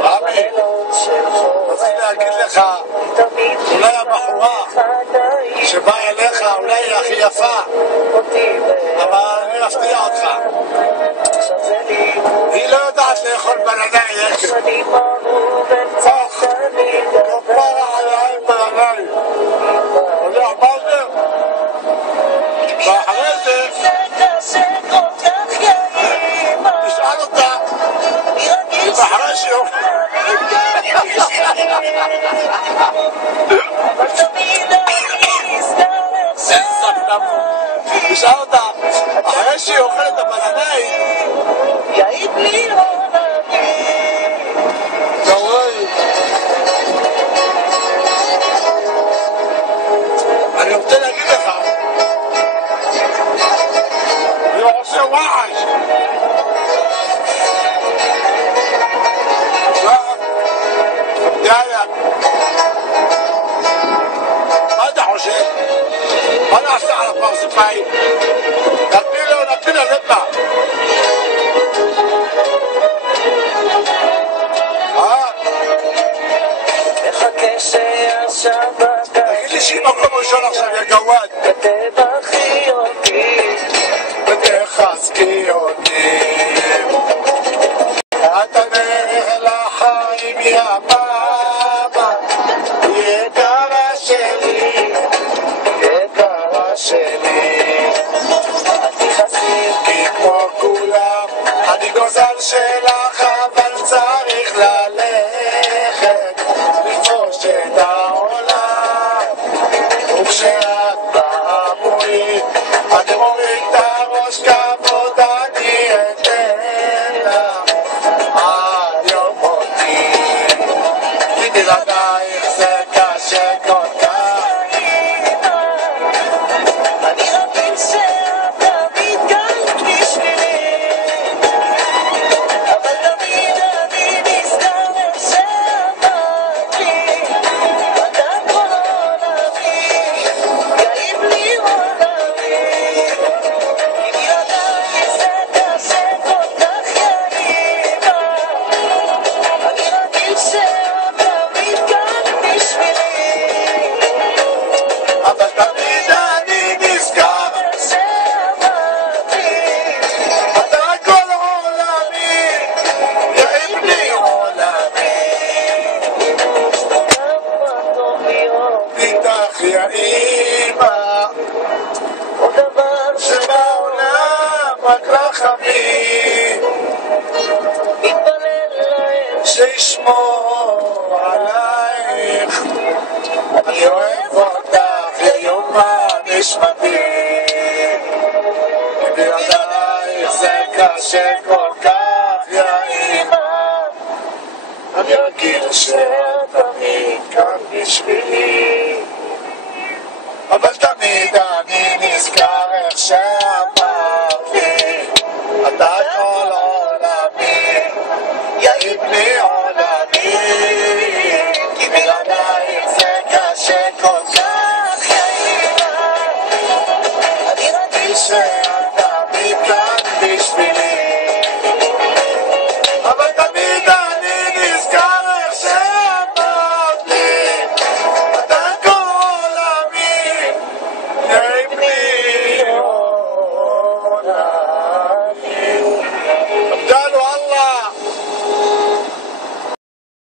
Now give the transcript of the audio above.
רבי, רציתי להגיד לך, אולי הבחורה שבאה אליך אולי היא הכי יפה, אבל אני מפתיע אותך, היא לא יודעת לאכול בננה יקר. כפרה עליי בננה עולה אמרנו ואחרי זה תשאל אותה ואחרי שיום תשאל אותה אחרי שהיא אוכלת את הבננאית יעיד לי עולמי. אני רוצה להגיד לך, אני עושה וואש. יאללה, מה אתה חושב? מה נעשה על הפרצופיים? נתני לו נטה. מחכה שהשבת תגיד לי שהיא מקום ראשון עכשיו יגוואד ותברכי אותי ותחזקי אותי את הדרך לחיים יממה יקרה שלי יקרה שלי תכנסי כי כמו כולם אני גוזל שלך אבל צריך ללכת לפרוש את העולם וכשאת באה מולי אני מוריד את הראש כבוד אני אתן לך עד יום מותי כי בלעדייך זה קשה כל כך אני רגיל שאת תמיד כאן בשבילי אבל תמיד אני נזכר איך שאמרת לי אתה כל עולמי יעיב לי עולמי כי בלעדייך זה קשה כל כך יעיבה אני רגיל שאת תמיד כאן בשבילי אבל תמיד אני נזכר אתה כל עולמי יעיב לי עולמי איתך יא אמא עוד דבר שבעולם רק רחמים מתפלל להם שישמור עלייך אני אוהב אותך יומה נשמתי כי בלעדייך זה קשה כל כך יא אמא אני רגיל שאת תמיד כאן בשבילי אבל תמיד אני נזכר איך שאמרת לי אתה כל